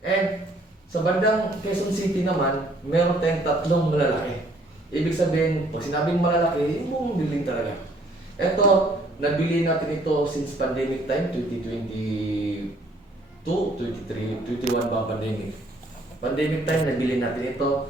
And sa bandang Quezon City naman, meron tayong tatlong malalaki. Ibig sabihin, pag sinabing malalaki, yung buong building talaga. Ito, nabili natin ito since pandemic time, 2022, 23, 21 ba ang pandemic? Pandemic time, nabili natin ito.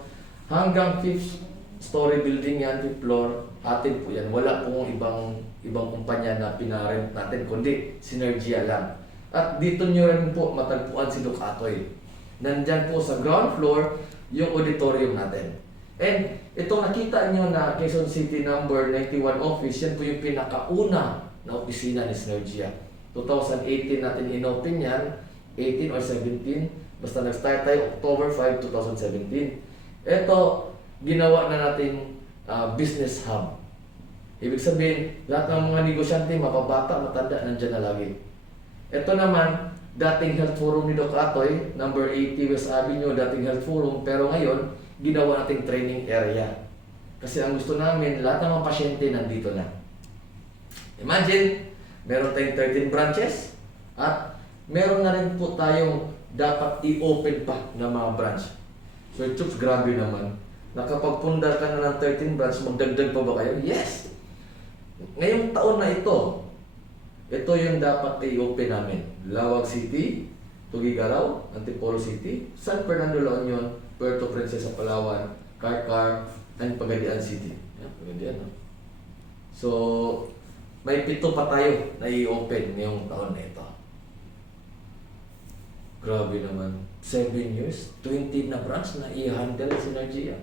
Hanggang 5th story building yan, 5th floor, atin po yan. Wala pong ibang kumpanya na pinarent natin, kundi Synergia lang. At dito nyo rin po matagpuan si Doc Atoy. Nandyan po sa ground floor yung auditorium natin. And itong nakita nyo na Quezon City number 91 office, yan po yung pinakauna na opisina ni Synergia. 2018 natin in-open yan, 18 or 17, basta nag-start tayo October 5, 2017. Ito, ginawa na nating business hub. Ibig sabihin, lahat ng mga negosyante, mapabata, matanda, nandyan na lagi. Ito naman, dating health forum ni Doc Atoy, number 80 West Avenue, dating health forum, pero ngayon, ginawa nating training area. Kasi ang gusto namin, lahat ng mga pasyente nandito na. Imagine, meron tayong 13 branches, at meron na rin po tayong dapat i-open pa na mga branch. So, Chups, grabe naman. Nakapagpundar ka na ng 13 branch, magdagdag pa ba kayo? Yes! Ngayong taon na ito yung dapat i-open namin. Lawag City, Tugigaraw, Antipolo City, San Fernando La Union, Puerto Princesa, Palawan, Carcar, and Pagadian City. Yan, Pagadian, no? So, may 7 pa tayo na i-open ngayong taon na ito. Grabe naman. 7 years, 20 na branch na i-handle Synergia.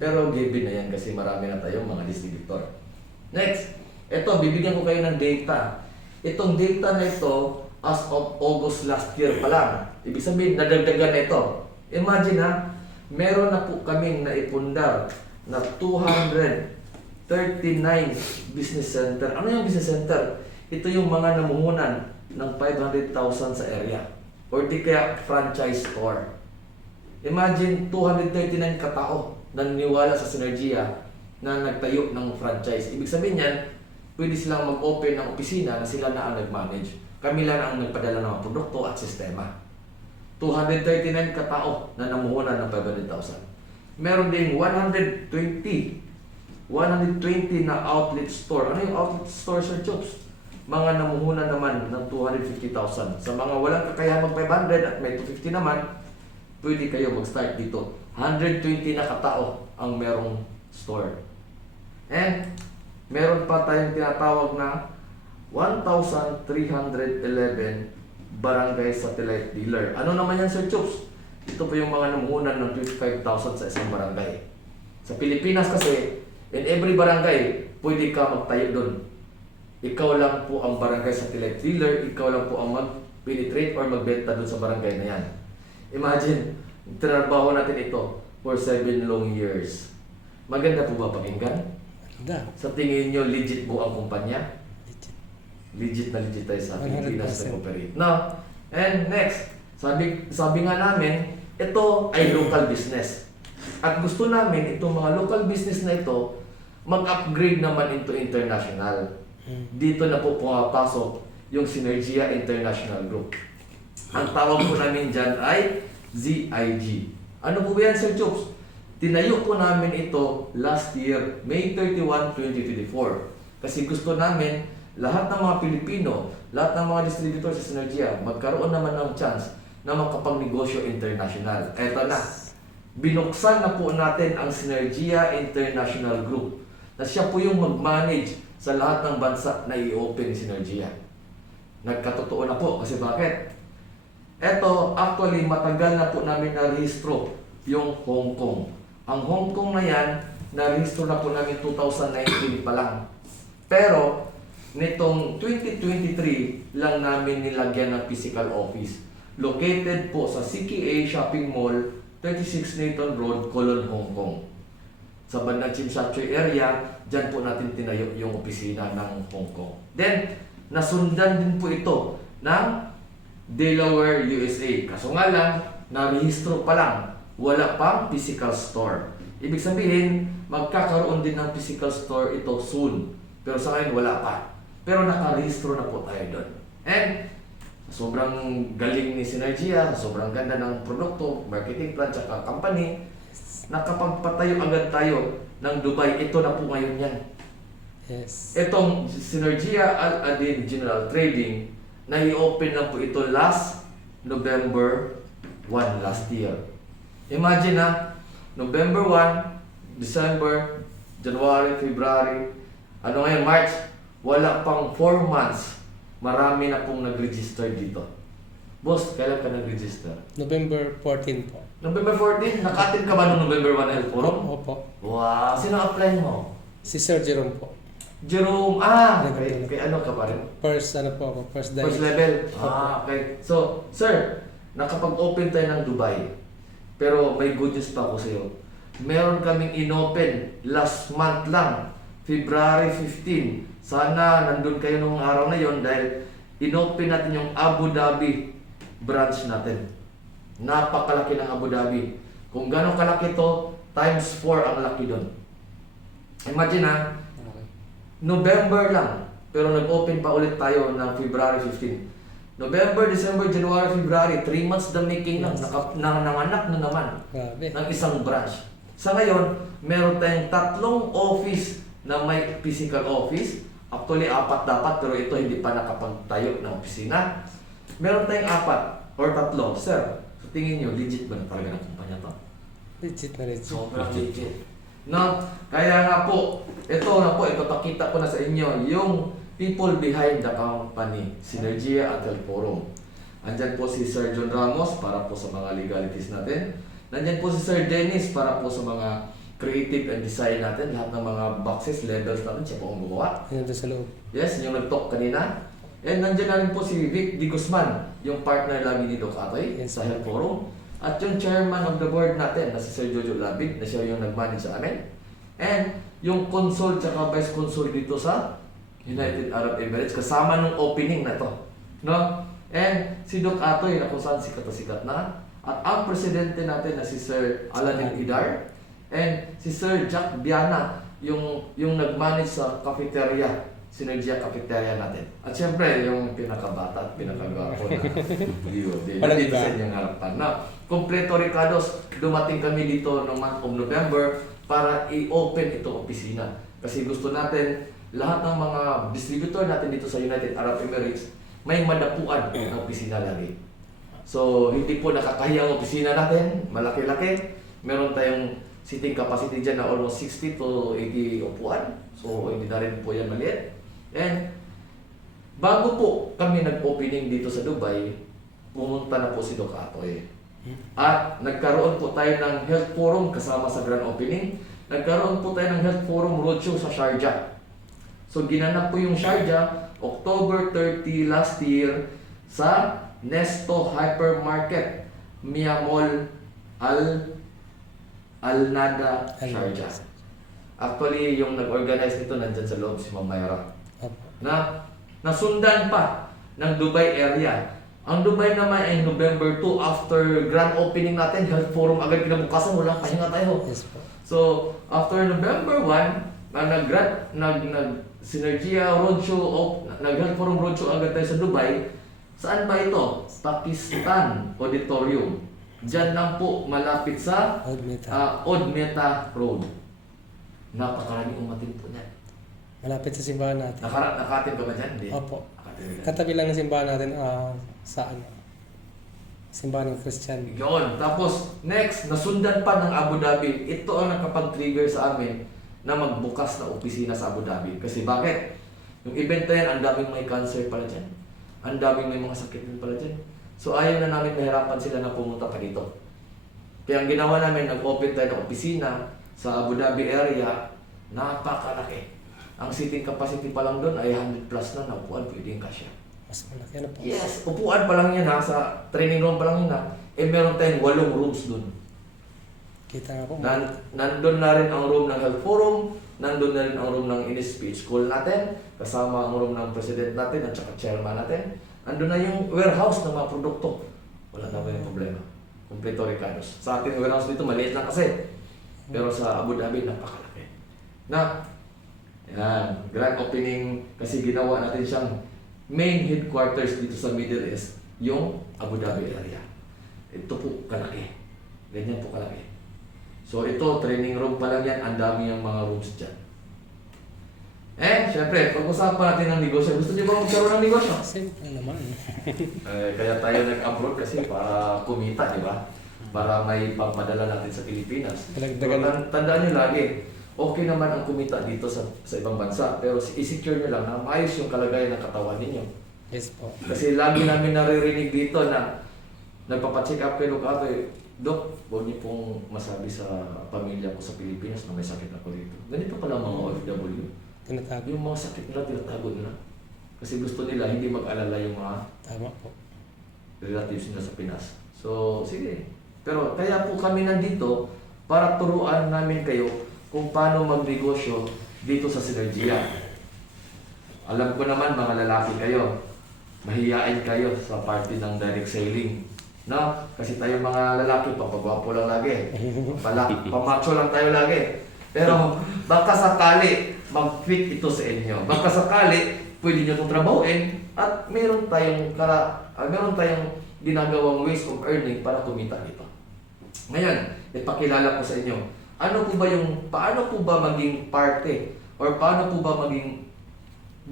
Pero given na yan kasi marami na tayong mga distributor. Next, ito, bibigyan ko kayo ng data. Itong data na ito, as of August last year pa lang. Ibig sabihin, nadagdagan na ito. Imagine ha, meron na po kaming naipundar na 239 business center. Ano yung business center? Ito yung mga namumuhunan ng 500,000 sa area. Or di kaya franchise store. Imagine 239 katao na naniwala sa Synergia na nagtayo ng franchise. Ibig sabihin yan, pwede silang mag-open ng opisina na sila na ang nag-manage. Kami lang ang nagpadala ng mga produkto at sistema. 239 katao na namuhunan ng 500,000. Meron ding 120 na outlet store. Ano yung outlet store, Sir Chops? Mga namuhunan naman ng 250,000. Sa mga walang kakayahan mag 500 at may 250 naman, pwede kayo mag-start dito. 120 na katao ang merong store. And meron pa tayong tinatawag na 1,311 barangay satellite dealer. Ano naman yan, Sir Chops? Ito po yung mga namuhunan ng 25,000 sa isang barangay. Sa Pilipinas kasi, in every barangay, pwede ka magtayo doon. Ikaw lang po ang barangay satellite dealer, ikaw lang po ang mag-penetrate or magbenta doon sa barangay na yan. Imagine, tinarbaho natin ito for 7 long years. Maganda po ba pakinggan? Sa tingin nyo, legit po ang kumpanya? Legit na legit tayo sa Pilipinas na operate. Now, and next, sabi nga namin, ito ay local business. At gusto namin itong mga local business na ito, mag-upgrade naman into international. Dito na po pumapasok yung Synergia International Group. Ang tawag po namin dyan ay ZIG. Ano po ba yan, Sir Chops? Tinayo po namin ito last year, May 31, 2024. Kasi gusto namin, lahat ng mga Pilipino, lahat ng mga distributor sa Synergia, magkaroon naman ng chance na makapagnegosyo international. Eto na, binuksan na po natin ang Synergia International Group na siya po yung mag-manage sa lahat ng bansa na i-open Synergia. Nagkatotoo na po kasi bakit? Eto, actually, matagal na po namin na-rehistro yung Hong Kong. Ang Hong Kong na yan, na-rehistro na po namin 2019 pa lang. Pero, nitong 2023 lang namin nilagyan ng physical office. Located po sa CKA Shopping Mall, 36 Nathan Road, Colon, Hong Kong. Sa bandang Chimsachoy area, dyan po natin tinayo yung opisina ng Hong Kong. Then, nasundan din po ito ng Delaware, USA. Kaso nga lang, na-rehistro pa lang. Wala pang physical store. Ibig sabihin, magkakaroon din ng physical store ito soon. Pero sa ngayon, wala pa. Pero nakarehistro na po tayo doon. And sobrang galing ni Synergia, sobrang ganda ng produkto, marketing plan, tsaka company, nakapagpatayo agad tayo ng Dubai. Ito na po ngayon yan. Yes. Itong Synergia Al-Adin General Trading, na-i-open lang po ito last November 1 last year. Imagine na, November 1, December, January, February, ano ngayon, March, wala pang 4 months, marami na pong nag-register dito. Boss, kailan ka nag-register? November 14 po. November 14? Naka-attend ka ba noong November 1 Health Forum? Opo. Wow! Sino apply mo? Si Sir Jerome po. Jerome, kay ano ka pa rin? First First dive. level? Okay. So, sir, nakapag-open tayo ng Dubai. Pero may good news pa ako sa iyo. Meron kaming inopen last month lang, February 15. Sana nandun kayo nung araw na yon dahil inopen natin yung Abu Dhabi branch natin. Napakalaki ng Abu Dhabi. Kung gano'ng kalaki to, times 4 ang laki doon. Imagine ha, Okay. November lang, pero nag-open pa ulit tayo ng February 15. November, December, January, February, 3 months the making lang, Yes. nanganak na naman Grabe. ng isang branch. Sa ngayon, meron tayong 3 office na may physical office. Actually, 4 dapat, pero ito hindi pa nakapagtayo ng opisina. Meron tayong 4 or 3. Sir, sa tingin nyo, legit ba na talaga ng kumpanya to? Legit na legit. Sobrang legit. No? Kaya nga po, ipapakita ko na sa inyo yung people behind the company, Synergia at Health Forum. Andyan po si Sir John Ramos para po sa mga legalities natin. Nandyan po si Sir Dennis para po sa mga creative and design natin. Lahat ng mga boxes, levels natin, siya po ang gumawa. Yan doon sa loob. Yes, yung nag-talk kanina. And nandyan na rin po si Vic Di Guzman, yung partner lagi ni Doc Atoy Yes, sa Health Forum. At yung chairman of the board natin, na si Sir Jojo Labig, na siya yung nag-manage sa amin. And yung consul tsaka vice consul dito sa United Arab Emirates, kasama nung opening na to. No? And si Doc Atoy, na kung saan sikat na sikat na. At ang presidente natin na si Sir Alanin Idar. And si Sir Jack Biana, yung nag-manage sa cafeteria, Synergia Cafeteria natin. At syempre, yung pinakabata at pinakagwapo na yun. Dito sa inyong harapan. Na, kompleto Ricardos, dumating kami dito noong month of November para i-open itong opisina. Kasi gusto natin, lahat ng mga distributor natin dito sa United Arab Emirates, may madapuan ng opisina lagi. So, hindi po nakakahiya ang opisina natin, malaki-laki. Meron tayong seating capacity dyan na almost 60 to 80 upuan. So, hindi na rin po yan maliit. And, bago po kami nag-opening dito sa Dubai, pumunta na po si Doc Atoy. At nagkaroon po tayo ng Health Forum kasama sa grand opening. Nagkaroon po tayo ng Health Forum Roadshow sa Sharjah. So, ginanap po yung Sharjah, October 30 last year, sa Nesto Hypermarket, Mia Mall, Al-Nada, Sharjah. Actually, yung nag-organize nito nandyan sa loob si Ma'am Mayra. Na nasundan pa ng Dubai area. Ang Dubai naman ay November 2 after grand opening natin, Health Forum agad kinabukasan, walang pahinga tayo. Yes po. So, after November 1, Synergia Roadshow, nag-Health Forum Roadshow agad tayo sa Dubai. Saan ba ito? Pakistan Auditorium. Diyan lang po, malapit sa Old Meta Road. Napakaraming umatin po niyan. Malapit sa simbahan natin. Nakatin ka ba dyan? Hindi. Opo. Nakatin ka. Katabi lang ng simbahan natin sa simbahan ng Christian. Yun. Tapos, next, nasundan pa ng Abu Dhabi. Ito ang nakapag-trigger sa amin na magbukas na opisina sa Abu Dhabi. Kasi bakit? Yung event na yan, ang daming may cancer pala dyan. Ang daming may mga sakit din pala dyan. So, ayaw na namin mahirapan sila na pumunta pa dito. Kaya ang ginawa namin, nag-open tayo ng opisina sa Abu Dhabi area. Napakalaki. Ang seating capacity pa lang doon ay 100 plus na upuan, pwede yung kasya. Mas malaki na po. Yes, upuan pa lang yan ha, sa training room pa lang yun ha. Eh meron tayong 8 rooms doon. Kita nga po. Nandun na rin ang room ng Health Forum, nandun na rin ang room ng Speech School natin, kasama ang room ng President natin at saka Chairman natin. Nandun na yung warehouse ng mga produkto. Wala na yung problema. Kompleto Ricardos. Sa ating warehouse dito, maliit lang kasi. Pero sa Abu Dhabi, napakalaki. Yan, grand opening kasi ginawa natin siyang main headquarters dito sa Middle East. yung Abu Dhabi area. Ito po kalaki. Ganyan po kalaki. So ito, training room pa lang yan. Ang dami yung mga rooms dyan. Syempre, pag-usapan natin ng negosyo. Gusto niyo ba magkaroon ng negosyo? Simple naman. Kaya tayo nag-abroad kasi para kumita, di ba? Para may pagpadala natin sa Pilipinas. Dagdagan. Tandaan nyo lagi, okay naman ang kumita dito sa ibang bansa, pero i-secure nyo lang na maayos yung kalagayan ng katawan ninyo. Yes po. Kasi lagi namin naririnig dito na nagpapacheck up kayo ka Dok, huwag niyo pong masabi sa pamilya ko sa Pilipinas na may sakit ako dito. Ganito pala mga OFW. Tinatago. Yung mga sakit nila, tinatago nila. Kasi gusto nila hindi mag-alala yung mga Tama po. relatives nila sa Pinas. So, sige. Pero kaya po kami nandito para turuan namin kayo kung paano magnegosyo dito sa Synergia. Alam ko naman mga lalaki kayo, mahihain kayo sa party ng direct selling. No? Kasi tayo mga lalaki, papagwapo lang lagi. Pamacho lang tayo lagi. Pero baka sakali mag-fit ito sa inyo. Baka sakali pwede nyo itong trabahuin at meron tayong ginagawang ways of earning para kumita dito. Ngayon, ipakilala ko sa inyo. Paano po ba maging parte or paano po ba maging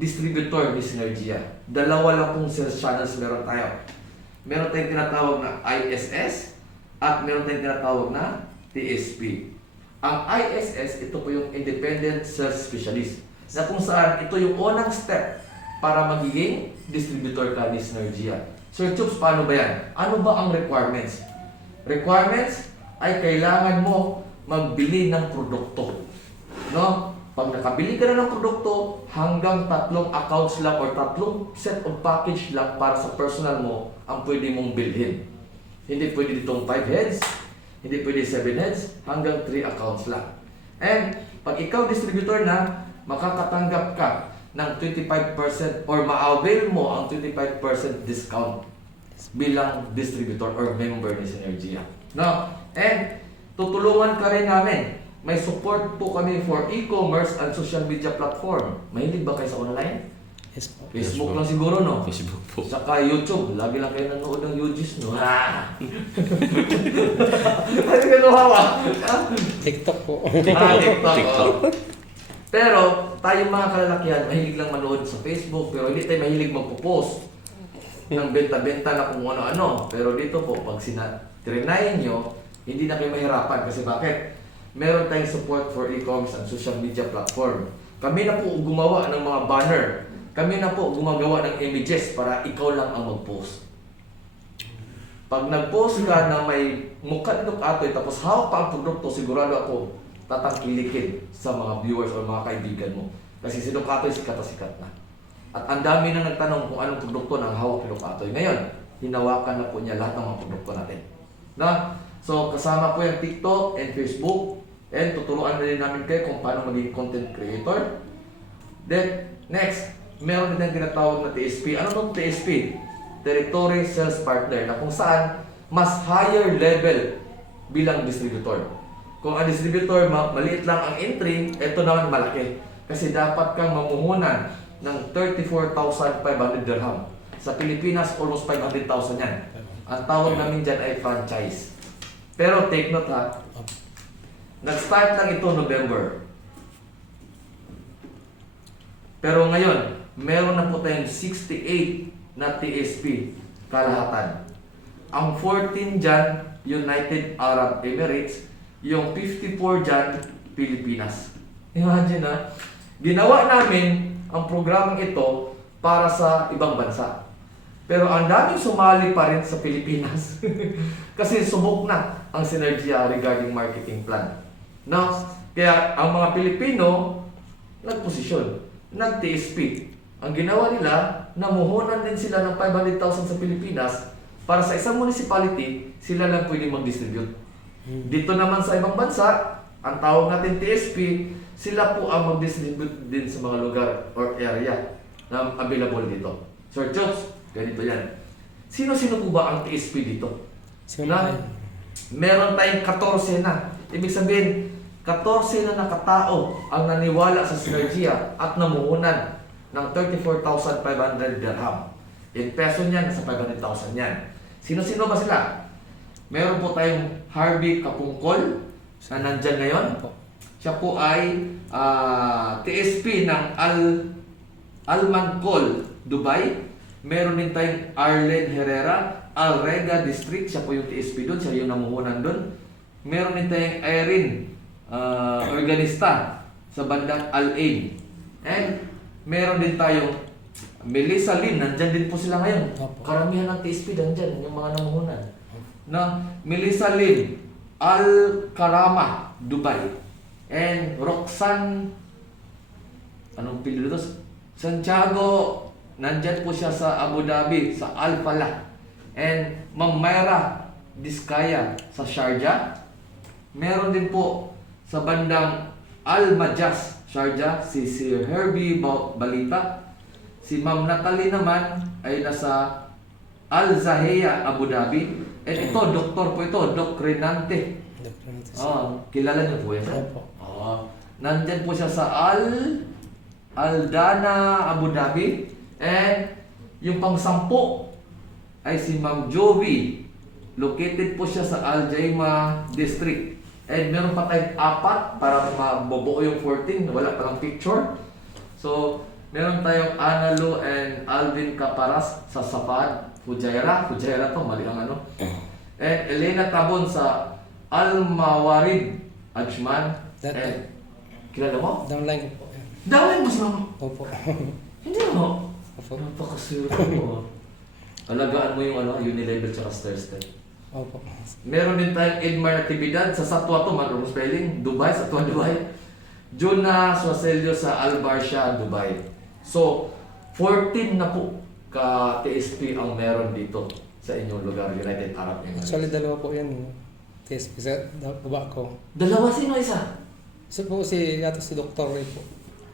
distributor ni Synergia? Dalawa lang pong sales channels meron tayo. Meron tayong tinatawag na ISS at meron tayong tinatawag na TSP. Ang ISS, ito po yung Independent Sales Specialist, na kung saan ito yung unang step para magiging distributor ka ni Synergia. Sir Chups, paano ba yan? Ano ba ang requirements? Requirements ay kailangan mo magbili ng produkto. No? Pag nakabili ka na ng produkto, hanggang 3 accounts lang or 3 set of package lang para sa personal mo ang pwede mong bilhin. Hindi pwede ditong 5 heads, hindi pwede 7 heads, hanggang 3 accounts lang. And pag ikaw distributor na, makakatanggap ka ng 25% or ma-avail mo ang 25% discount bilang distributor or member ni Synergia. No? And tutulungan ka rin namin. May support po kami for e-commerce and social media platform. Mahilig ba kayo sa online? Yes po. Facebook lang siguro, no? Facebook po. Saka YouTube. Lagi lang kayo nanood ng UGs, no? Ano ka lumawa? TikTok po. TikTok. Pero, tayong mga kalalakihan, mahilig lang manood sa Facebook, pero hindi tayo mahilig magpo-post ng benta-benta na kung ano-ano. Pero dito po, pag trinayin nyo, hindi na kayo mahirapan. Kasi bakit? Meron tayong support for e-commerce and social media platform. Kami na po gumawa ng mga banner. Kami na po gumagawa ng images para ikaw lang ang mag-post. Pag nag-post ka na may mukha nito atoy tapos hawak pa ang produkto, sigurado ako tatangkilikin sa mga viewers o mga kaibigan mo. Kasi si Doc Atoy sikat na sikat na. At ang dami na nagtanong kung anong produkto ng hawak ni Doc Atoy. Ngayon, hinawakan na po niya lahat ng mga produkto natin. Na? So, kasama po yung TikTok and Facebook. And tuturuan na rin namin kayo kung paano maging content creator. Then, next, meron din ang tinatawag na TSP. Ano itong TSP? Territory Sales Partner, na kung saan mas higher level bilang distributor. Kung ang distributor, maliit lang ang entry, ito naman malaki. Kasi dapat kang mamuhunan ng 34,500 dirham. Sa Pilipinas, almost 500,000 yan. Ang tawag namin dyan ay franchise. Pero take note ha, nag-start lang ito November. Pero ngayon, meron na po tayong 68 na TSP kalahatan. Ang 14 dyan, United Arab Emirates. Yung 54 dyan, Pilipinas. Imagine na, ginawa namin ang programang ito para sa ibang bansa. Pero ang daming sumali pa rin sa Pilipinas. Kasi subok na ang Synergia regarding marketing plan. Now, kaya ang mga Pilipino, nagposisyon, nag-TSP. Ang ginawa nila, namuhunan din sila ng 500,000 sa Pilipinas para sa isang municipality, sila lang pwede mag-distribute. Dito naman sa ibang bansa, ang tawag natin TSP, sila po ang mag-distribute din sa mga lugar or area na available dito. Sir Chops, ganito yan. Sino-sino po ba ang TSP dito? Na, meron tayong 14 na. Ibig sabihin, 14 na nakatao ang naniwala sa Synergia at namuhunan ng 34,500 dirham. In peso niyan, nasa 500,000 yan. Sino-sino ba sila? Meron po tayong Harvey Kapungkol na nandyan ngayon. Opo. Siya po ay TSP ng Almancol, Dubai. Meron din tayong Arlen Herrera, Alrega District. Siya po yung TSP doon. Siya yung namuhunan doon. Meron din tayong Erin, organista sa bandang Al-Ain. And meron din tayong Melissa Lin. Nandyan din po sila ngayon. Opo. Karamihan ng TSP nandyan, yung mga namuhunan. Na Melissa Lin, Al-Karama, Dubai. And Roxanne, anong pili dito? Santiago, nandyan po siya sa Abu Dhabi, sa Al-Falah. And Ma'am Myra Diskaya sa Sharjah. Meron din po sa bandang Al-Majas, Sharjah, si Herbie Balita. Si Ma'am Natalie naman ay nasa Al-Zaheya, Abu Dhabi. And ito, doktor po ito, Doc Renante. Kilala niyo po yan? Opo. Nandyan po siya sa Aldana, Abu Dhabi. And yung pang-sampo ay si Ma'am Jovi. Located po siya sa Al-Jaima District. And meron pa tayong 4 para mabubuo yung 14. Wala palang picture. So, meron tayong Analu and Alvin Caparas sa Safad, Fujairah. Fujairah to, mali ang ano. And Elena Tabon sa Al-Mawarid, Ajman. And, kilala mo? Downline ko po. Dawin mo sa mga... Opo. Hindi mo. Opo. Napakasura mo. Alagaan mo yung Unilevel tsaka Star Step. Opo. Meron din tayong Edmar Natividad sa Satwa to, marunong spelling, Dubai, Satwa, Dubai. Juna Suaselio sa Al-Barsha, Dubai. So, 14 na po ka-TSP ang meron dito sa inyong lugar, United Arab Emirates. Actually, dalawa po yan. TSP sa baba ko. Dalawa, sino isa? So po si Dr. Ray po.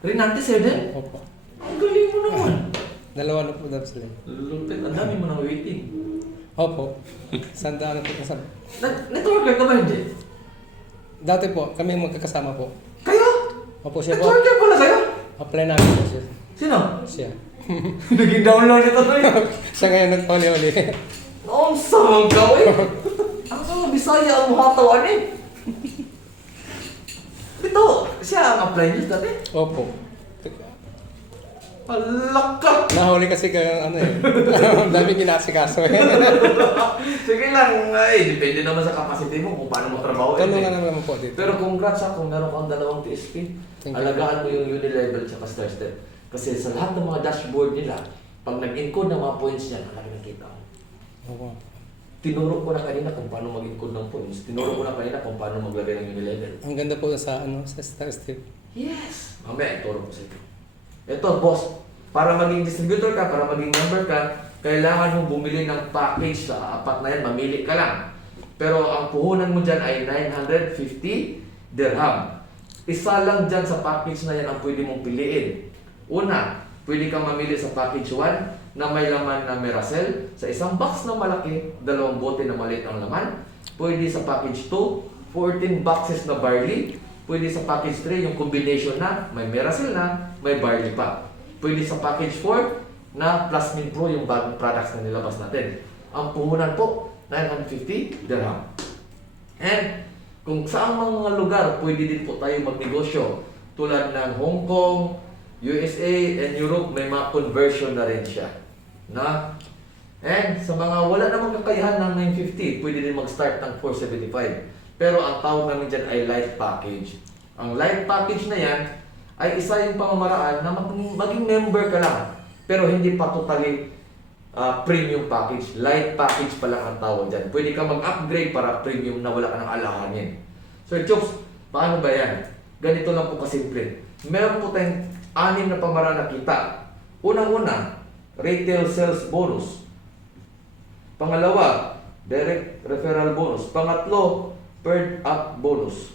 Renante Seden? Opo. Ang galing mo naman. Dalawa na po daw sila. Lupit, ang dami mo nang waiting. Opo. Sandaan na po kasama. Networker ka ba hindi? Dati po, kami magkakasama po. Kayo? Opo, siya po. Networker pala kayo? Apply namin po siya. Sino? Siya. Naging download ito to eh. Siya ngayon nagpali-uli. Noong samang gawin. Ang mga Bisaya ang muhatawan eh. Ito, siya ang apply niyo dati. Opo. Alaka! Nahuli kasi kayo ano eh. Ang dami kinasikaso eh. Sige lang, ay, depende naman sa capacity mo kung paano mo trabaho. Tulungan naman po dito. Pero congrats ha, kung meron kang dalawang TSP, Thank you. alagaan mo yung Unilevel at Star Step. Kasi sa lahat ng mga dashboard nila, pag nag-encode ng mga points niya, malaki nakita ko. Opo. Tinuro ko na kanina kung paano mag-encode ng points. Tinuro ko na kanina kung paano maglagay ng Unilevel. Ang ganda po sa sa Star Step. Yes! Mamaya, ituro ko sa iyo. Ito, boss, para maging distributor ka, para maging member ka, kailangan mong bumili ng package sa 4 na yan, mamili ka lang. Pero ang puhunan mo dyan ay 950 dirham. Isa lang dyan sa package na yan ang pwede mong piliin. Una, pwede kang mamili sa package 1 na may laman na Meracel. Sa isang box na malaki, 2 bote na maliit ang laman. Pwede sa package 2, 14 boxes na barley. Pwede sa package 3, yung combination na may Meracel na, may barley pa. Pwede sa package 4 na Plasmin Pro, yung bagong products na nilabas natin. Ang puhunan po, 950 dirham. And kung saan mga lugar, pwede din po tayo magnegosyo. Tulad ng Hong Kong, USA, and Europe, may mga conversion na rin siya. Na? And sa mga wala namang kakayahan ng 950, pwede din mag-start ng 475. Pero ang tawag namin dyan ay light package. Ang light package na yan ay isa yung pamamaraan na maging member ka lang. Pero hindi pa totally premium package. Light package pa lang ang tawag dyan. Pwede ka mag-upgrade para premium na wala ka ng alahanin. So, Chooks, paano ba yan? Ganito lang po kasimple. Meron po tayong 6 na pamaraan na kita. Unang-una, retail sales bonus. Pangalawa, direct referral bonus. Pangatlo, Bird Up bonus.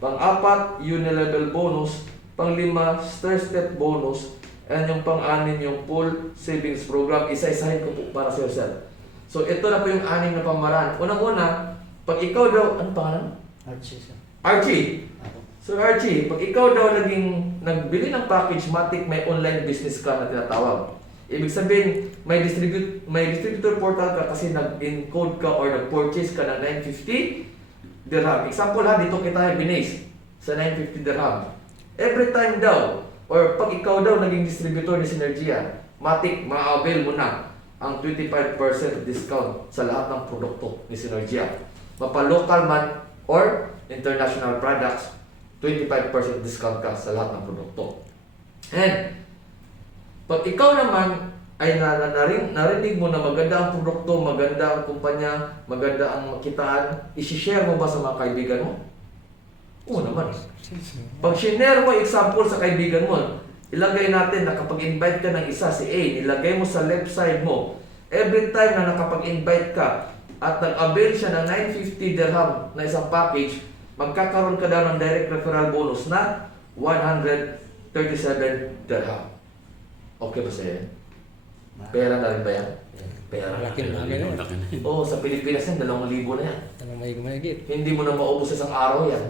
Pang-4, Unilevel bonus. Pang-5, Star Step bonus. And yung pang-6, yung full savings program. Isa-isahin ko po para sa yourself. So, ito na po yung 6 na pamaraan. Unang-una, pag ikaw daw, ano pangalan? Archie siya. Archie. So Archie, pag ikaw daw nagbili ng package Matic, may online business ka na tinatawag. Ibig sabihin, may distributor portal ka kasi nag-encode ka or nag-purchase ka ng 950 dirham. Example ha, dito kita binase sa 950 dirham. Every time daw, or pag ikaw daw naging distributor ni Synergia, matik, ma-avail mo na ang 25% discount sa lahat ng produkto ni Synergia. Mapa-local man or international products, 25% discount ka sa lahat ng produkto. And, pag ikaw naman ay narinig mo na maganda ang produkto, maganda ang kumpanya, maganda ang makitaan, isi-share mo ba sa mga kaibigan mo? Oo naman. Pag sinare mo example sa kaibigan mo, ilagay natin na kapag invite ka ng isa, si A, ilagay mo sa left side mo, every time na nakapag-invite ka at nag-avail siya ng 950 dirham na isang package, magkakaroon ka daw ng direct referral bonus na 137 dirham. Okay ba sa'yo? Pera na rin ba yan? Pera. Malaking bagay na yan. Oo, sa Pilipinas yan, 2,000 na yan. Anong mahigit? Hindi mo na maubos isang araw yan.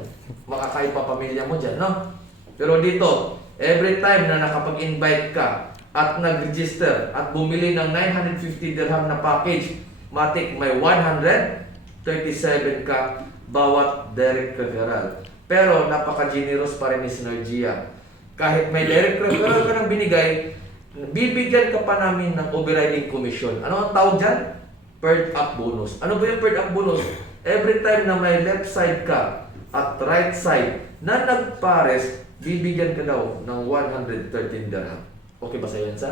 Makakain pa pamilya mo dyan, no? Pero dito, every time na nakapag-invite ka at nag-register at bumili ng 950 dirham na package, matik may 137 ka bawat direct referral. Pero napaka-generous pa rin ni Synergia. Kahit may direct referral ka nang binigay, bibigyan ka pa namin ng overriding commission. Ano ang tawag dyan? Paired up bonus. Ano ba yung paired up bonus? Every time na may left side ka at right side na nagpares, bibigyan ka daw ng 113 dirham. Okay ba sa'yo yan, sir?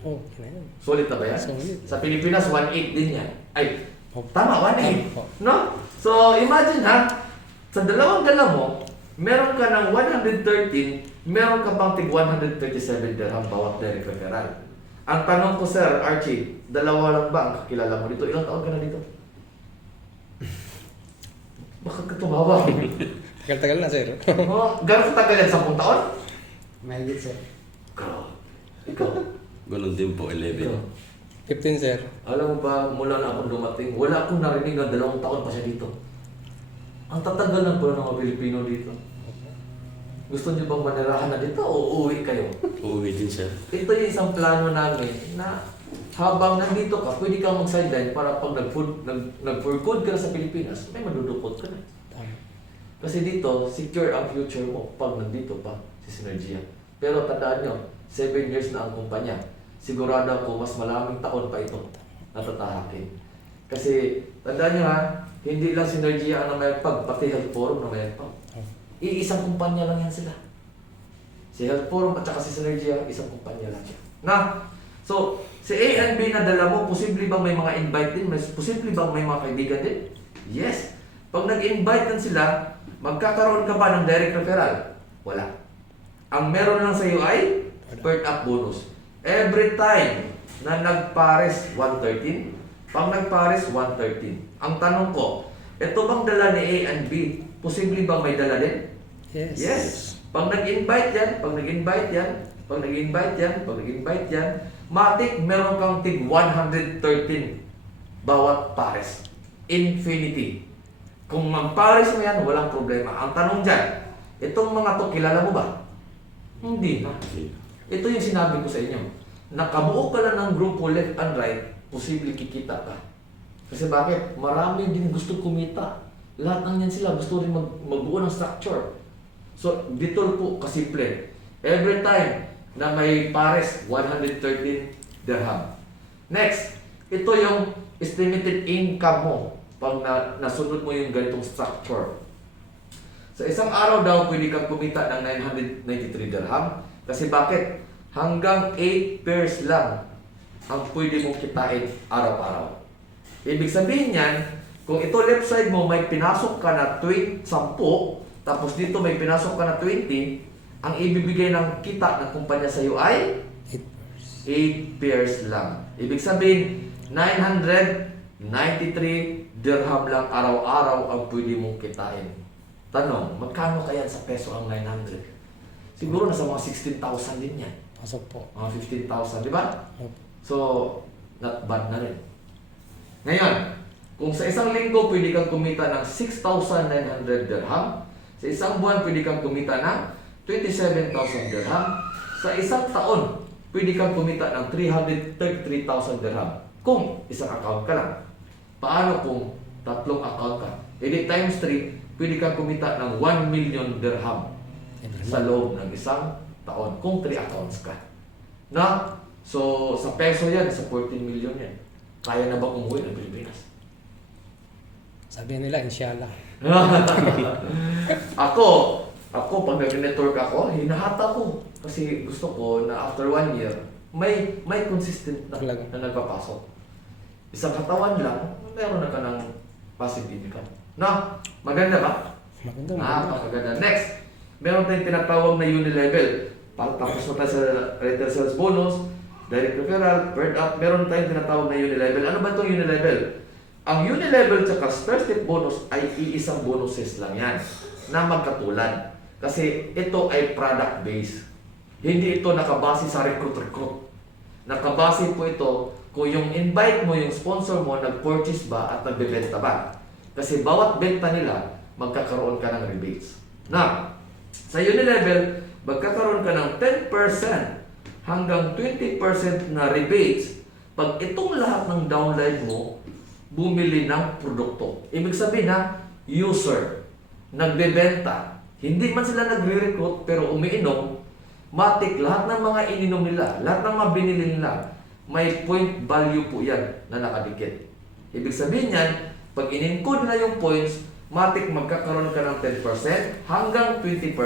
Okay na yan. Solid na ba yan? Solid. Sa Pilipinas, 1.8 din yan. Ay, Opo. tama, 1.8. Opo. No? So, imagine ha, sa dalawang dala mo, meron ka ng 113, meron ka bang tig 137 dirham bawat direct referral. Ang tanong ko, Sir Archie, dalawa lang ba ang kakilala mo dito? Ilang taon ka na dito? Bakit ka tumawa? Tagal-tagal na, sir. Oh, gano'n katagal yan? 10 taon? Mahigit sir. Ikaw. Ganun din po, 11. Ikaw. 15, sir. Alam mo ba, mula na akong dumating, wala akong narinig na 2 taon pa siya dito. Ang tatagal na po ng mga Pilipino dito. Gusto niyo bang manirahan na dito o uuwi kayo? Uuwi din, sir. Ito yung isang plano namin na habang nandito ka, pwede kang mag-sideline para pag nag-for good ka na sa Pilipinas, may madudukot ka na. Tama. Kasi dito, secure ang future mo pag nandito pa si Synergia. Pero tandaan nyo, 7 years na ang kumpanya. Sigurado ako mas maraming taon pa ito na tatahakin. Kasi tandaan nyo ha, hindi lang Synergia ang namayagpag, pati Health Forum na mayagpag. Iisang kumpanya lang yan sila. Si Health Forum at saka si Synergia, isang kumpanya lang yan. Na, so, si A and B na dala mo, posible bang may mga invite din? Posible bang may mga kaibigan din? Yes. Pag nag-invite din sila, magkakaroon ka ba ng direct referral? Wala. Ang meron lang sa iyo ay paired up bonus. Every time na nagpares 113, pag nagpares 113. Ang tanong ko, ito bang dala ni A and B, posible bang may dala din? Yes. Yes. Pag nag-invite yan, pag nag-invite yan, pag nag-invite yan, pag nag-invite yan, matik meron kang tig 113 bawat pares. Infinity. Kung mag-pares mo yan, walang problema. Ang tanong dyan, itong mga to, kilala mo ba? Hindi na. Ito yung sinabi ko sa inyo. Nakabuo ka lang ng grupo left and right, posible kikita ka. Kasi bakit? Marami din gusto kumita. Lahat ng yan sila gusto rin magbuo ng structure. So, dito po kasimple. Every time na may pares, 113 dirham. Next, ito yung estimated income mo pag nasunod mo yung ganitong structure. Sa isang araw daw, pwede kang kumita ng 993 dirham. Kasi bakit? Hanggang 8 pairs lang ang pwede mong kitain araw-araw. Ibig sabihin yan, kung ito left side mo, may pinasok ka na 10, tapos dito may pinasok ka na 20, ang ibibigay ng kita ng kumpanya sa iyo ay 8 pairs lang. Ibig sabihin, 993 dirham lang araw-araw ang pwede mong kitain. Tanong, magkano kaya sa peso ang 900? Siguro nasa mga 16,000 din yan. Pasok po. Mga 15,000, di ba? Opo. So, not bad na rin. Ngayon, kung sa isang linggo pwede kang kumita ng 6,900 dirham, sa isang buwan pwede kang kumita ng 27,000 dirham, sa isang taon pwede kang kumita ng 333,000 dirham kung isang account ka lang. Paano kung tatlong account ka? Edi times 3, pwede kang kumita ng 1 million dirham sa loob ng isang taon kung 3 accounts ka. Na? So, sa peso yan, sa 14 million yan. Kaya na ba umuwi ng Pilipinas? Sabi nila, inshallah. ako, pag nag-network ako, hinahata ko. Kasi gusto ko na after 1 year, may consistent na nagpapasok. Isang katawan lang, meron na ka ng passive income. Na, maganda ba? Maganda. Next, meron tayong tinatawag na unilevel. Tapos na tayo sa retail sales bonus, direct referral, bird up, meron tayong tinatawag na unilevel. Ano ba itong unilevel? Ang unilevel at first step bonus ay iisang bonuses lang yan na magkatulad. Kasi ito ay product based. Hindi ito nakabase sa recruit. Nakabase po ito kung yung invite mo, yung sponsor mo, nag-purchase ba at nagbebenta ba. Kasi bawat benta nila, magkakaroon ka ng rebates. Na, sa unilevel, magkakaroon ka ng 10% hanggang 20% na rebates pag itong lahat ng downline mo bumili ng produkto. Ibig sabihin na user, nagbebenta, hindi man sila nagre-recruit pero umiinom, matik lahat ng mga ininom nila, lahat ng mga binili nila, may point value po yan na nakadikit. Ibig sabihin yan, pag in-encode na yung points, matik magkakaroon ka ng 10% hanggang 20%.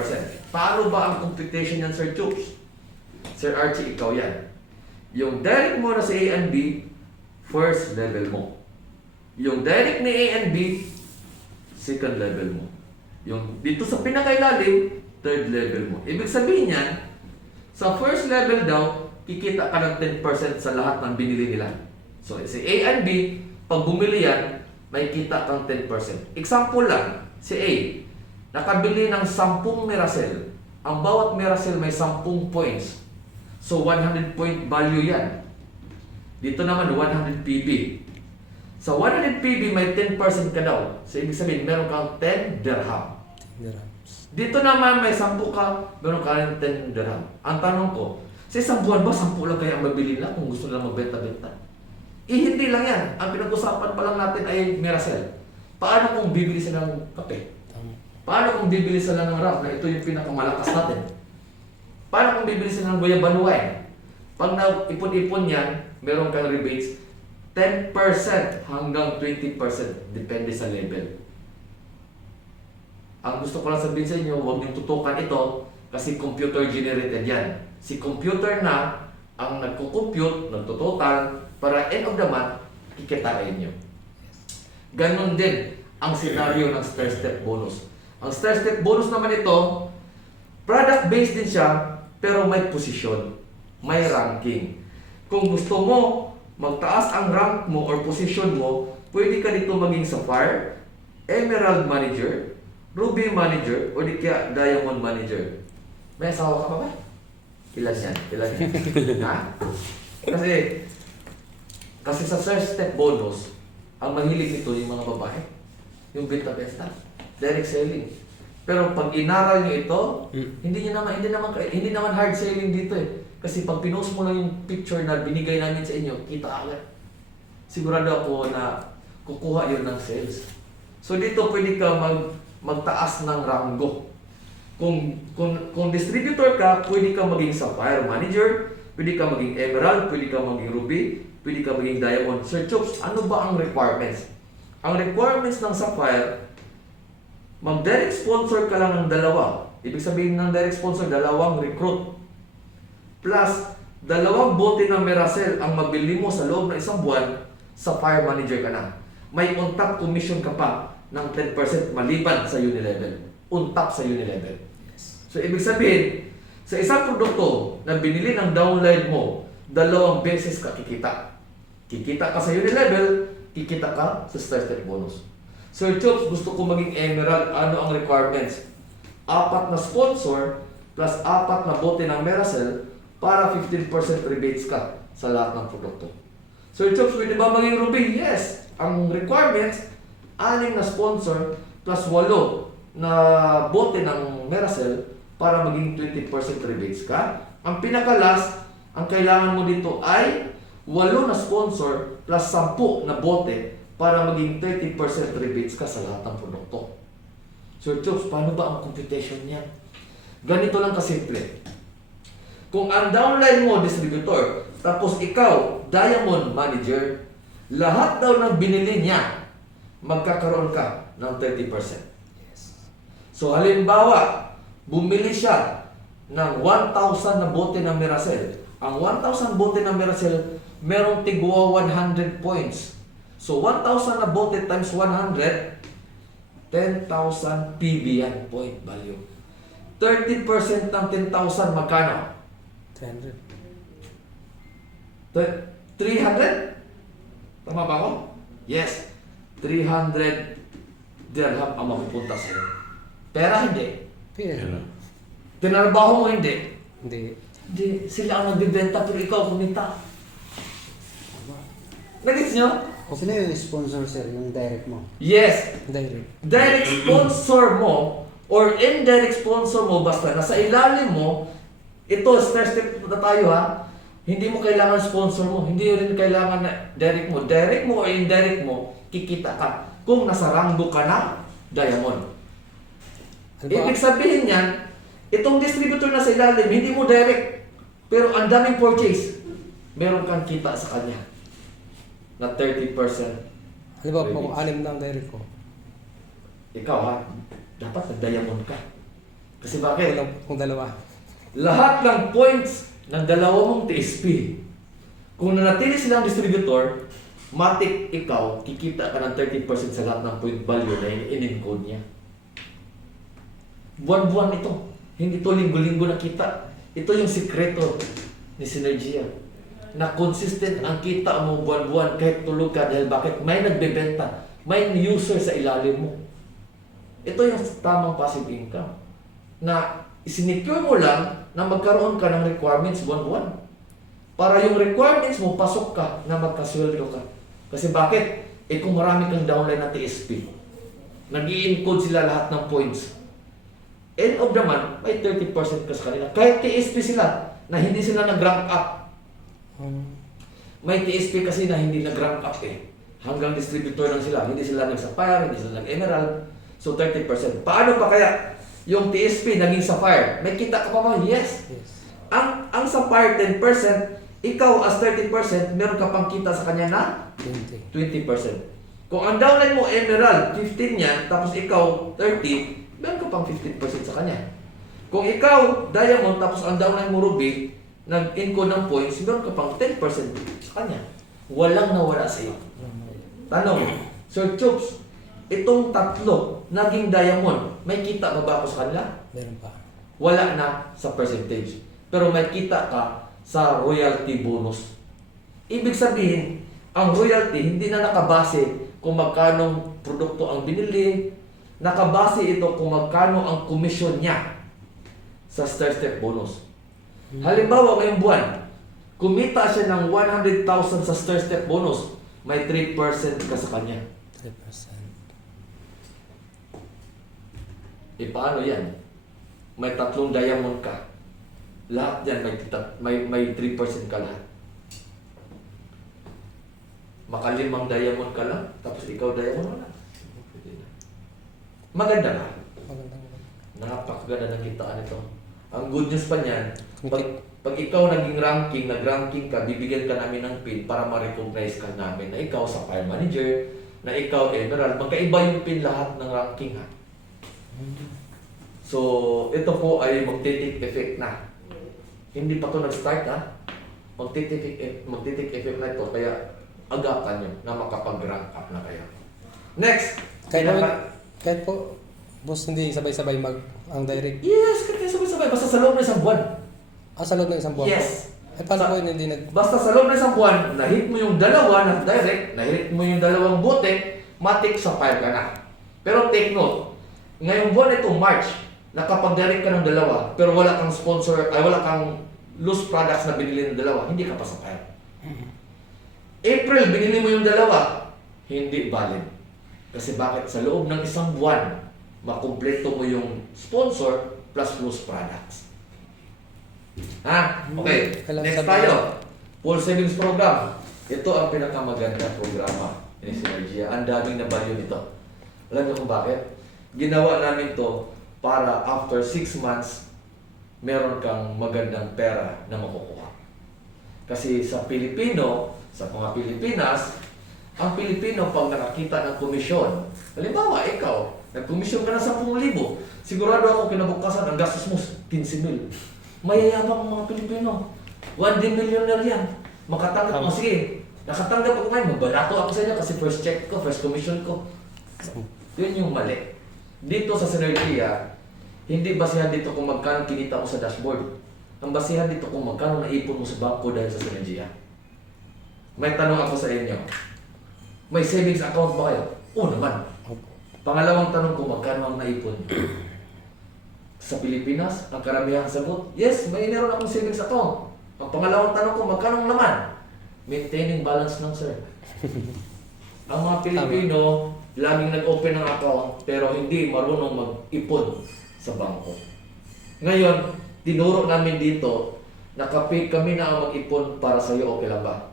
Paano ba ang computation yan, Sir Chooks? Sir Archie, ikaw yan. Yung direct mo na sa A and B, first level mo. Yung direct ni A and B, second level mo. Yung dito sa pinakailalim, third level mo. Ibig sabihin yan, sa first level daw, kikita ka ng 10% sa lahat ng binili nila. So, si A and B, pag bumili yan, may kita kang 10%. Example lang, si A, nakabili ng 10 Miracell. Ang bawat Miracell may 10 points. So, 100 point value yan. Dito naman, 100 PB. Sa 100 PB, may 10% ka daw. So, ibig sabihin, meron kang 10 dirham. Dito naman, may 10 ka, meron ka ng 10 dirham. Ang tanong ko, sa isang buwan ba, 10 lang kaya ang mabili nila kung gusto nila magbenta-benta? Hindi lang yan. Ang pinag-usapan pa lang natin ay Miracell. Paano kung bibili sila ng kape? Paano kung bibili sila ng rap na ito yung pinakamalakas natin? Paano kung bibili sila ng guyaban wine? Pag na-ipon-ipon yan, meron kang rebates 10% hanggang 20% depende sa level. Ang gusto ko lang sabihin sa inyo, huwag niyong tutukan ito kasi computer generated yan. Si computer na ang nagko-compute, nagtototal, para end of the month, kikitain nyo. Ganon din ang senaryo ng stair step bonus. Ang stair step bonus naman ito, product based din siya, pero may posisyon, may ranking. Kung gusto mo magtaas ang rank mo or position mo, pwede ka dito maging Sapphire, Emerald Manager, Ruby Manager, o di kaya Diamond Manager. May asawa ka pa ba? Ilan yan? Ha? Kasi sa first step bonus, ang mahilig nito yung mga babae. Yung benta-benta. Direct selling. Pero pag inaral nyo ito, hindi naman hard selling dito eh. Kasi pag pinost mo lang yung picture na binigay namin sa inyo, kita agad. Sigurado ako na kukuha yun ng sales. So dito pwede ka magtaas ng ranggo. Kung distributor ka, pwede ka maging Sapphire Manager, pwede ka maging Emerald, pwede ka maging Ruby, pwede ka maging Diamond. Sir Chooks, ano ba ang requirements? Ang requirements ng Sapphire, mag-direct sponsor ka lang ng 2. Ibig sabihin ng direct sponsor, 2 recruit. Plus, 2 bote ng Miracell ang mabili mo sa loob ng isang buwan, Sapphire Manager ka na. May on-top commission ka pa ng 10% maliban sa unilevel. On-top sa unilevel. So, ibig sabihin, sa isang produkto na binili ng downline mo, 2 beses ka kikita. Kikita ka sa unilevel, kikita ka sa stair step bonus. Sir Chooks, gusto ko maging Emerald. Ano ang requirements? 4 na sponsor plus 4 na bote ng Miracell para 15% rebates ka sa lahat ng produkto. Sir Chooks, pwede ba maging Ruby? Yes! Ang requirements, 6 na sponsor plus 8 na bote ng Miracell para maging 20% rebates ka. Ang pinaka-last, Ang kailangan mo dito ay 8 na sponsor plus 10 na bote para maging 30% rebates ka sa lahat ng produkto. Sir Chops, paano ba ang computation niya? Ganito lang kasimple. Kung ang downline mo, distributor, tapos ikaw, diamond manager, lahat daw ng binili niya, magkakaroon ka ng 30%. Yes. So halimbawa, bumili siya ng 1,000 na bote ng Miracell. Ang 1,000 bote ng Miracell, merong tigwa 100 points. So 1,000 na bote times 100, 10,000 PB yan, point value. 30% ng 10,000 magkano? 300. 300? Tama ba ako? Yes. 300 dirham ang mapupunta sa'yo. Pera hindi. Pero, Tinarbaho mo hindi. hindi. Hindi. Sila ang nagbibenta pero ikaw kumita. Nagets nyo? Sino yung sponsor, sir? Yung direct mo? Yes. Direct. Direct sponsor mo or indirect sponsor mo, basta nasa ilalim mo, ito, step na tayo ha, hindi mo kailangan sponsor mo, hindi rin kailangan na direct mo. Direct mo o indirect mo, kikita ka. Kung nasa ranggo ka na, diamond. Ibig sabihin yan, itong distributor na sa ilalim, hindi mo direct, pero ang daming purchase, meron kang kita sa kanya na 30%. Halimbawa po, kung 6 na ang direct ko. Ikaw ha, dapat nag-diamond ka. Kasi bakit? Kung dalawa. Lahat ng points ng dalawa mong TSP, kung nanatili silang distributor, matik ikaw, kikita ka ng 30% sa lahat ng point value na in-encode niya. Buwan-buwan ito. Hindi ito linggo-linggo na kita. Ito yung sikreto ni Synergia. Na consistent ang kita mo buwan-buwan kahit tulog ka dahil bakit? May nagbebenta. May user sa ilalim mo. Ito yung tamang passive income. Na isinecure mo lang na magkaroon ka ng requirements buwan-buwan. Para yung requirements mo, pasok ka na magkasweldo ka. Kasi bakit? Eh kung marami kang downline na TSP, nag-i-encode sila lahat ng points. End of the month, may 30% ka sa kanila. Kahit TSP sila, na hindi sila nag-rank up. May TSP kasi na hindi nag-rank up eh. Hanggang distributor lang sila. Hindi sila nag-Sapphire, hindi sila nag-Emerald. So 30%. Paano pa kaya yung TSP naging Sapphire? May kita ka pa ba? Yes. Yes. Ang Sapphire 10%, ikaw as 30%, meron ka pang kita sa kanya na 20. 20%. Kung ang downline mo Emerald, 15 yan, tapos ikaw 30, meron ka pang 15% sa kanya. Kung ikaw Diamond, tapos ang downline mo Ruby, nag-encode ng points, meron ka pang 10% sa kanya. Walang nawala sa iyo. Tanong, Sir Chops, itong tatlo naging Diamond, may kita ba ako sa kanila? Meron pa. Wala na sa percentage. Pero may kita ka sa royalty bonus. Ibig sabihin, ang royalty hindi na nakabase kung magkano produkto ang binili, nakabase ito kung magkano ang komisyon niya sa step bonus. Halimbawa, ngayong buwan, kumita siya ng 100,000 sa step bonus, may 3% ka sa kanya. 3%. E paano yan? May 3 diamond ka. Lahat yan, may 3% ka lahat. Makalimang diamond ka lang, tapos ikaw diamond wala. Maganda ba? Magandang. Napakaganda ng kitaan ito. Ang good news pa niyan, pag ikaw naging nag-ranking ka, bibigyan ka namin ng pin para ma-recognize ka namin na ikaw sa file manager, na ikaw Emerald. Magkaiba yung pin lahat ng ranking ha. So, ito po ay magti-take effect na. Hindi pa ito nag-start ha. Magti-take effect na ito, kaya agapan nyo na makapag-rank up na kayo. Next! Kahit po, boss, hindi sabay-sabay ang direct. Yes, kaya sabay-sabay. Basta sa loob ng isang buwan. Sa loob ng isang buwan Yes. po. Paano po yun hindi Basta sa loob ng isang buwan, na-hit mo yung dalawa na direct, na-hit mo yung dalawang bote, matik sa file ka na. Pero take note, ngayong buwan ito, March, nakapag-direct ka ng dalawa, pero wala kang sponsor, ay wala kang loose products na binili ng dalawa, hindi ka pa sa file. April, binili mo yung dalawa, hindi valid. Kasi bakit? Sa loob ng isang buwan, makumpleto mo yung sponsor plus loose products. Ha? Okay. Kailangan Next sabayan. tayo. Full savings program. Ito ang pinakamaganda programa ni Synergia. Ang daming nabalyo nito. Alam niyo kung bakit? Ginawa namin to para after 6 months, meron kang magandang pera na makukuha. Kasi sa Pilipino, sa mga Pilipinas, ang Pilipino pag nakakita ng komisyon, halimbawa ikaw, nagkomisyon ka na 10,000, sigurado ako kinabukasan ang gastos mo 15,000. Mayayabang ang mga Pilipino. 1 day millionaire yan. Makatanggap mo, sige, nakatanggap ako ngayon, magbarato ako sa inyo kasi first check ko, first commission ko. Yun yung mali. Dito sa Synergia, hindi basihan dito kung magkano kinita mo sa dashboard. Ang basihan dito kung magkano naipon mo sa bangko dahil sa Synergia. May tanong ako sa inyo. May savings account ba kayo? Oo naman. Pangalawang tanong ko, magkano ang naipon nyo? Sa Pilipinas, ang karamihang sagot, yes, may meron akong savings account. Ang pangalawang tanong ko, magkano ang laman? Maintaining balance lang, sir. Ang mga Pilipino, laging nag-open ng account, pero hindi marunong mag-ipon sa bangko. Ngayon, tinuro namin dito, na kami na ang mag-ipon para sa iyo, okay lang ba?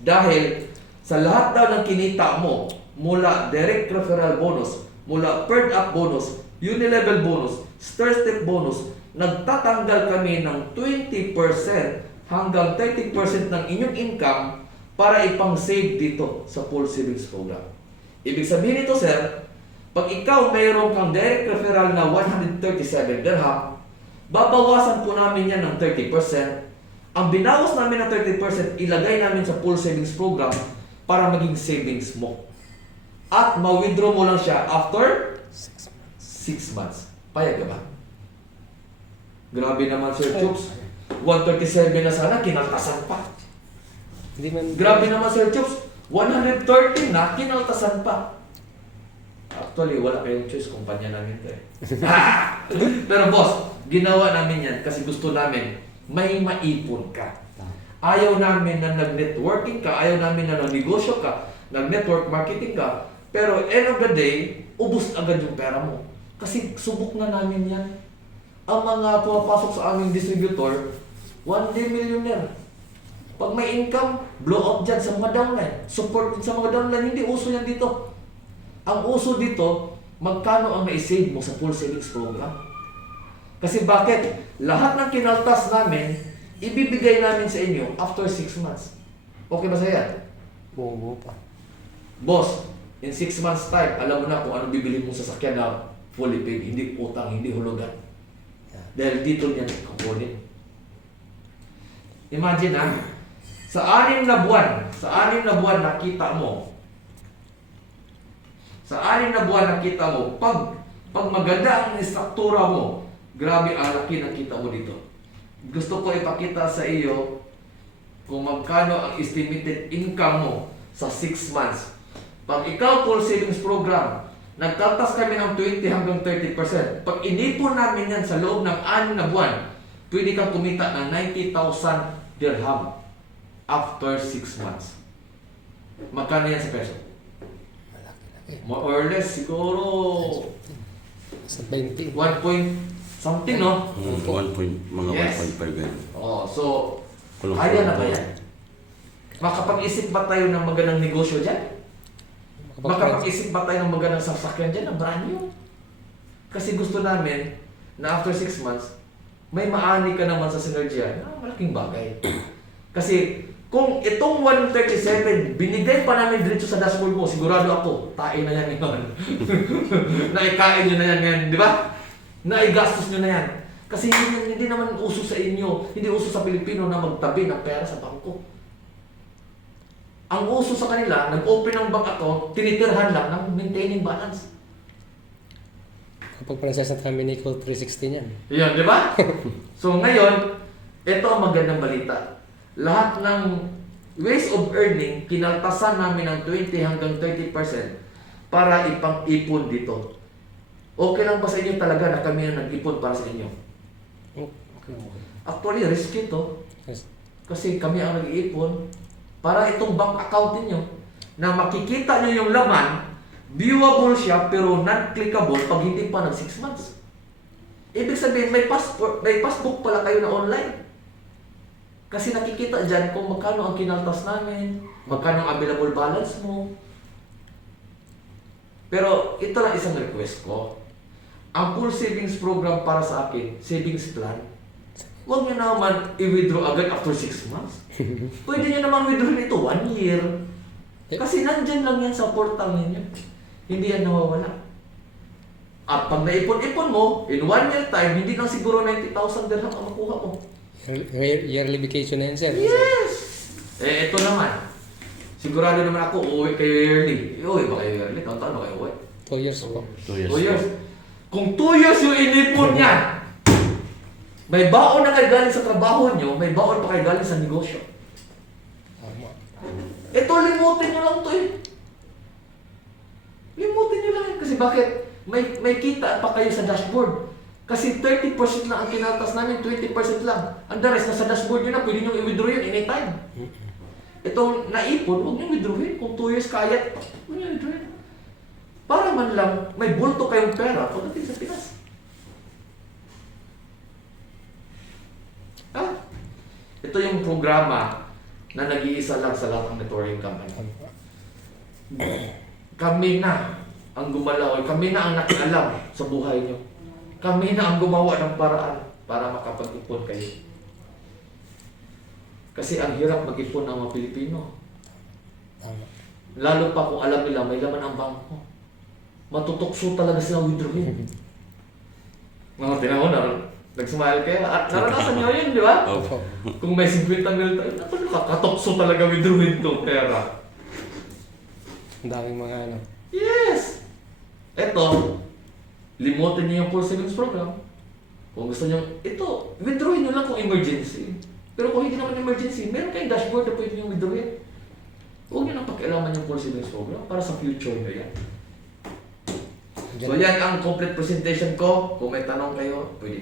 Dahil, sa lahat daw ng kinita mo, mula direct referral bonus, mula paired up bonus, unilevel bonus, stair step bonus, nagtatanggal kami ng 20% hanggang 30% ng inyong income para ipang-save dito sa full savings program. Ibig sabihin nito, sir, pag ikaw mayroon kang direct referral na 137 dirham, babawasan po namin yan ng 30%. Ang binawas namin ng 30%, ilagay namin sa full savings program para maging savings mo. At ma-withdraw mo lang siya after 6 months. Payag ka ba? Grabe naman, Sir Chups. 137 na sana, kinaltasan pa. Hindi man... Grabe naman, Sir Chups. 130 na, kinaltasan pa. Actually, wala kayong choice, kumpanya namin ito eh. Pero boss, ginawa namin yan kasi gusto namin may maipon ka. Ayaw namin na nag-networking ka, ayaw namin na nag-negosyo ka, nag-network marketing ka, pero end of the day, ubos agad yung pera mo. Kasi subok na namin yan. Ang mga pumapasok sa aming distributor, 1 day millionaire. Pag may income, blow out dyan sa mga downline. Support din sa mga downline, hindi uso yan dito. Ang uso dito, magkano ang na-save mo sa full savings program? Kasi bakit? Lahat ng kinaltas namin, ibibigay namin sa inyo after 6 months. Okay ba sa yan? Buo pa. Boss, in 6 months time, alam mo na kung ano bibili mong sasakyan na fully paid, hindi utang, hindi hulugan. Dahil dito niyan kukunin. Imagine sa 6 na buwan nakita mo, pag maganda ang istruktura mo, grabe ang laki ng kita mo dito. Gusto ko ipakita sa iyo kung magkano ang estimated income mo sa 6 months. Pag ikaw full savings program, nagkaltas kami ng 20 hanggang 30%. Pag inipon namin yan sa loob ng 6 na buwan, pwede kang kumita ng 90,000 dirham after 6 months. Magkano yan sa peso? More or less, siguro Sa 20. 1 point something, no? Mga Yes. 1.5 ganyan. Oh, so, Kulang- kaya na ba yan? Makapag-isip ba tayo ng magandang negosyo dyan? Makapag-isip ba tayo ng magandang sasakyan dyan? Ang brand new. Kasi gusto namin na after 6 months, may maani ka naman sa Synergia na malaking bagay. Kasi kung itong 137, binigay pa namin diretso sa dashboard mo, sigurado ako, tain na yan ngayon. Naikain nyo na yan ngayon, di ba? Naigastos nyo na yan. Kasi hindi naman uso sa inyo, hindi uso sa Pilipino na magtabi ng pera sa bangko. Ang uso sa kanila, nag-open ng bank account, tinitirhan lang ng maintaining balance. Kapag process na kami ni equal 360 niyan. Yan, di ba? So ngayon, ito ang magandang balita. Lahat ng ways of earning, kinaltasan namin ng 20 hanggang 30% para ipang-ipon dito. Okay lang ba sa inyo talaga na kami ang nag-ipon para sa inyo? Okay. Actually, risky to. Yes. Kasi kami ang nag-iipon para itong bank account niyo na makikita niyo yung laman, viewable siya pero non-clickable pag hindi pa nag 6 months. Ibig sabihin, may passbook pala kayo na online. Kasi nakikita dyan kung magkano ang kinaltas namin, magkano ang available balance mo. Pero ito lang isang request ko. Ang full savings program para sa akin, savings plan, huwag nyo naman i-withdraw agad after 6 months. Pwede nyo naman withdraw nito 1 year. Kasi nandyan lang yan sa portal ninyo. Hindi yan nawawala. At pag naipon-ipon mo, in 1 year time, hindi lang siguro 90,000 dirham ang makuha mo. Yearly vacation na yan, sir. Yes! Eh, ito naman. Sigurado naman ako, uuwi kayo yearly. Uuwi ba kayo yearly? Taon-taon ba kayo uuwi? 2 years po. 2 years. 2 years. Kung 2 years yung inipon niya, may baon na kayo galing sa trabaho nyo, may baon pa kayo galing sa negosyo. Tama. Ito, limutin nyo lang to eh. Limutin nyo lang yan. Kasi bakit? May kita pa kayo sa dashboard. Kasi 30% lang ang kinaltas namin, 20% lang. Ang the rest, nasa dashboard nyo na, pwede nyo i-withdraw yun anytime. Itong naipon, huwag nyo withdrawin. Kung 2 years kaya, huwag nyo withdrawin. Para man lang, may bulto kayong pera pagdating sa Pinas. Ito yung programa na nag-iisa lang sa lahat ng networking company. Kami na ang gumalaw, kami na ang nakialam sa buhay nyo. Kami na ang gumawa ng paraan para makapag-ipon kayo. Kasi ang hirap mag-ipon ng mga Pilipino. Tama. Lalo pa kung alam nila may laman ang bangko. Matutokso talaga sila withdrawin. Mga tinahon na nag-smile kayo. At naranasan nyo yun, di ba? Opo. Opo. Kung may 50 mil tayo, nakakatokso talaga withdrawin itong pera. Ang daming mga ano. Yes! Eto, limutin niyo yung full savings program. Kung gusto niyo, ito, withdrawin niyo lang kung emergency. Pero kung hindi naman emergency, meron kayong dashboard na pwede niyo withdrawin. Huwag niyo nang pakialaman yung full savings program para sa future niyo yan. So yan ang complete presentation ko. Kung may tanong kayo, pwede